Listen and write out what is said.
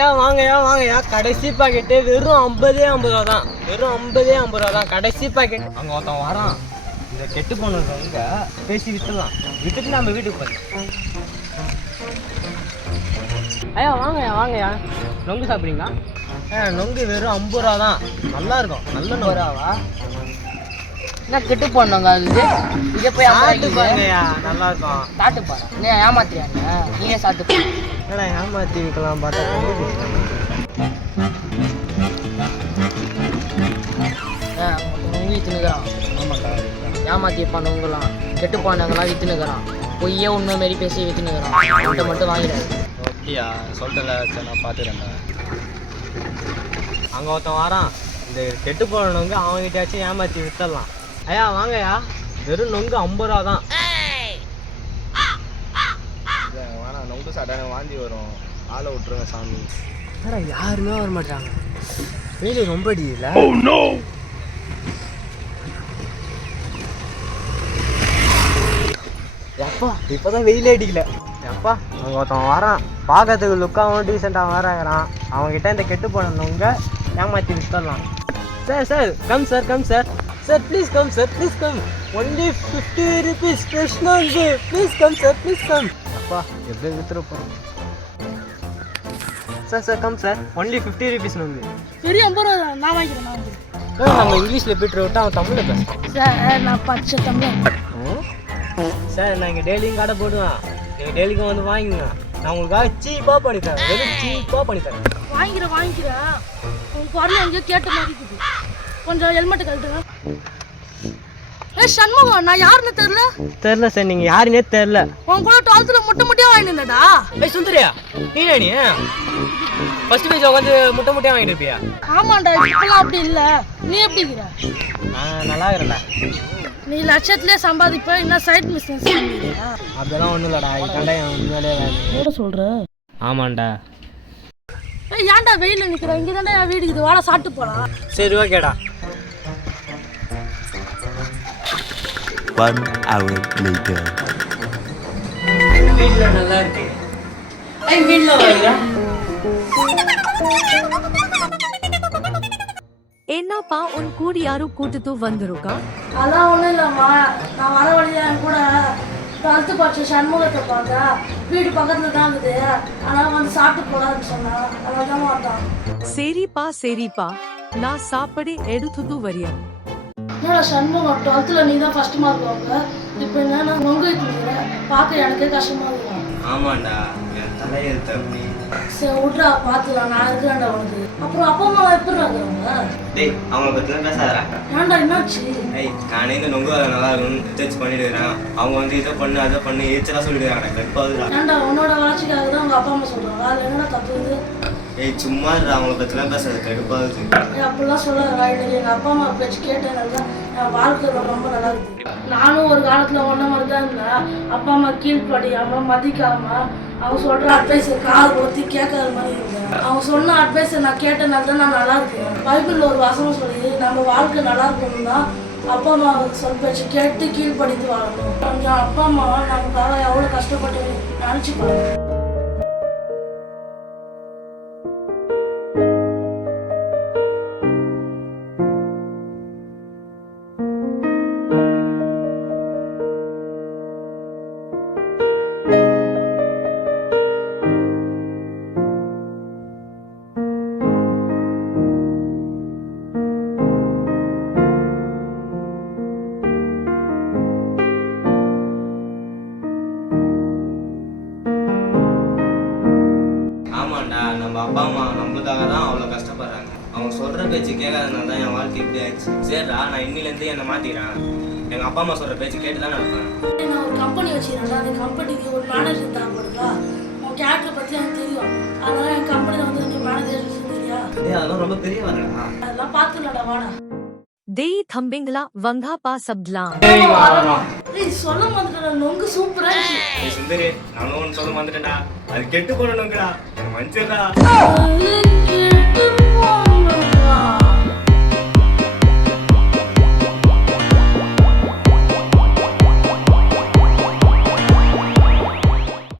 வாங்கயா வாங்கய்யா வாங்கய்யா. கடைசி பாக்கெட்டு வெறும் ஐம்பதே ஐம்பது ரூபா தான். வெறும் ஐம்பதே ஐம்பது ரூபா தான். கடைசி பாக்கெட் அங்கே ஒருத்தன் வரான். இந்த கெட்டு போனவங்க பேசி விட்டுலாம் விட்டுட்டு நம்ம வீட்டுக்கு போய். ஐயா வாங்கய்யா வாங்கய்யா. நொங்கு சாப்பிட்றீங்களா? ஆ நொங்கு வெறும் ஐம்பது ரூபா தான். நல்லா இருக்கும். நல்ல நொறாவா என்ன கெட்டு போனோங்க அது? இதை போய் சாப்பிட்டு பாருங்கய்யா நல்லா இருக்கும் சாப்பிட்டு பாரு. என்ன? ஏமாத்தியா நீயே சாப்பிட்டு பாரு ஏமாத்தி விற்கலாம் பார்த்தா வித்துனுக்குறான் ஏமாத்தி பண்ணவங்களாம் கெட்டு போனவங்களாம் வித்துனுக்குறான் பொய்யே உண்மை மாரி பேசி வித்துனுக்குறான் அவன்கிட்ட மட்டும் வாங்கிடாது அப்படியா? சொல்லிட்டல சரி நான் பார்த்துக்கிறேன் அங்கே ஒருத்தன் வரான். இந்த கெட்டு போன நொங்கு அவன்கிட்டயாச்சும் ஏமாற்றி வித்துடலாம். ஐயா வாங்கய்யா. வெறும் நொங்கு ஐம்பது ரூபா தான். வேணாம் நொங்கு சாப்பிட்டா வாந்தி வரும். ஆளை விட்டுருங்க சாமி. யாருமே வர மாட்டாங்க வெயில் ரொம்ப அடிக்கல எப்பா இப்போதான் வெயிலே அடிக்கல. எப்பா அங்கே ஒருத்தன் வரான். பார்க்கறதுக்கு லுக்காகவும் டீசெண்டாக வராங்கிறான் அவன்கிட்ட இந்த கெட்டு போனவங்க ஏமாற்றி வித்துடலாம். Sir sir come sir come sir sir please come sir please come only fifty rupees fresh நோங்கு please come sir please come அப்பா எப்படி வித்துருப்போம் sir sir come sir only fifty rupees நோங்கு பெரிய ஐம்பது ரூபா. நான் வாங்கிக்கிறேன் நான் வாங்கிக்கிறேன். நம்ம இங்கிலீஷில் போய்ட்டு விட்டு அவன் தமிழில் பேசுகிறான் சார் நான் பச்சை தமிழ். சார் நான் இங்கே டெய்லியும் கடை போடுவேன். நீங்கள் டெய்லிக்கும் வந்து வாங்கிங்க நான் உங்களுக்காக சீப்பாக பண்ணித்தரேன். வெறும் சீப்பாக பண்ணித்தரேன். வாங்கிக்கிறேன் வாங்கிக்கிறேன் உன் குரல் எங்கேயோ கேட்ட மாதிரி இருக்குது. கொஞ்சம் ஹெல்மெட் கழட்டுங்க. ஏ சண்முகம் நான் யாருன்னு தெரியல? தெரில சார் நீங்கள் யாருன்னே தெரில உன் கூட டுவெல்த்தில் முட்டை முட்டையாக வாங்கிட்டு இருந்தேடா ஏய் சுந்தரியா நீ? நீ ஃபர்ஸ்ட் பேஜில் உட்காந்து முட்டை முட்டையாக வாங்கிட்டு இருப்பியா? ஆமாண்டா இப்பெல்லாம் அப்படி இல்லை. நீ எப்படி இருக்கிற? நான் நல்லா இருக்கிறேன்டா. நீ லட்சத்திலே சம்பாதிப்ப இன்னும் சைட் பிஸ்னஸ் அதெல்லாம் ஒன்றும் இல்லைடா இதுதாண்டா என் உண்மையிலே வேலை. சொல்ற? ஆமாண்டா. ஏய் ஏன்டா வெயில நிக்கிற? இங்க தான்டா என் வீடு இது வாடா சாப்பிட்டு போலாம். சரி ஓகேடா One hour later. வீட்டில் நல்லா இருக்கு ஐய் வீட்டில் வாங்கிக்கிறேன் என்னப்பா உன் கூட யாரு கூட்டுத்து வந்திருக்கா? அதான் ஒன்றும் இல்லைம்மா. நான் வர வழியா என் கூட டுவெல்த்து படிச்ச சண்முகத்தை பார்த்தேன் வீடு பக்கத்தில் தான் இருக்குது. அதனால் வந்து சாப்பிட்டு போகலான்னு சொன்னேன் அதனால தான் வந்தான். சரிப்பா சரிப்பா. நான் சாப்பாடு எடுத்துட்டு வரியா என்னோட சண்முகம் டுவெல்த்தில் நீ தான் ஃபஸ்ட் மார்க் வாங்க. இப்போ என்ன நான் பொங்கல் பார்க்க எனக்கே கஷ்டமாக இருக்கும் ஆமாண்டா என் தலையெழுத்து அப்படி சரி விட்றா பார்த்துலாம் நான் இருக்கிறேன்டா உனக்கு. அப்புறம் அப்பா அம்மா எப்படி இருக்கிறாங்க டேய் அவங்கள பற்றிலாம் பேசாதடா. ஏன்டா என்னாச்சு? ஏய் நானே இந்த நொங்கு வேலை நல்லா இருக்கும்னு பண்ணிடுறேன் அவங்க வந்து இதை பண்ணு அதை பண்ணு சொல்லிடுறாங்க கற்பாதுடா ஏன்டா உன்னோட வளர்ச்சிக்காக தான் உங்கள் அப்பா அம்மா சொல்கிறாங்க அதில் என்னடா தப்பு இது ஏய் சும்மா இருடா அவங்கள பற்றிலாம் பேசாத. கடுப்பாகுது. ஏய், அப்படிலாம் சொல்லாதடா எனக்கு எங்கள் அப்பா அம்மா பேச்சு கேட்டதுனால தான் என் வாழ்க்கை ரொம்ப நல்லா இருக்கு. நானும் ஒரு காலத்தில் ஒன்றை மாதிரி தான் இருந்தேன். அப்பா அம்மா கீழ்ப்படியாமல் மதிக்காமல் அவங்க சொல்கிற அட்வைஸை கால் ஒத்தி கேட்காத மாதிரி இருந்தேன் அவங்க சொன்ன அட்வைஸை நான் கேட்டனால தான் நான் நல்லா இருக்கேன். பைபிளில் ஒரு வசனம் சொல்லி நம்ம வாழ்க்கை நல்லா இருக்கணும் தான் அப்பா அம்மா சொல் பேச்சு கேட்டு கீழ்ப்படித்து வாழணும். கொஞ்சம் அப்பா அம்மா நமக்காக எவ்வளோ கஷ்டப்பட்டு நினச்சி அப்பா அம்மா நம்மளுக்காக தான் அவ்வளோ கஷ்டப்படுறாங்க. அவங்க சொல்கிற பேச்சு கேட்காதனால தான் என் வாழ்க்கை இப்படி ஆயிடுச்சு. சரிடா நான் இன்னிலேருந்து என்னை மாற்றிக்கிறேன் எங்கள் அப்பா அம்மா சொல்கிற பேச்சு கேட்டு தான் நடப்பேன் நான் ஒரு கம்பெனி வச்சுக்கிறேன் அந்த கம்பெனிக்கு ஒரு மேனேஜர் தேவைப்படுதா உன் கேரக்டர் பற்றி எனக்கு தெரியும். அதனால என் கம்பெனியில் வந்து மேனேஜர் தெரியா? அதெல்லாம் ரொம்ப பெரிய வரடா அதெல்லாம் பார்த்துலடா வாடா. தேய் தம்பிங்களா வங்காப்பா சப்லாம் சொல்ல மாட்டேன் நொங்கு சூப்பரா சுந்தரி நானும் ஒன்று சொல்ல வந்துட்டேன்டா அது கெட்டு மன்னிச்சிடா ஏய்,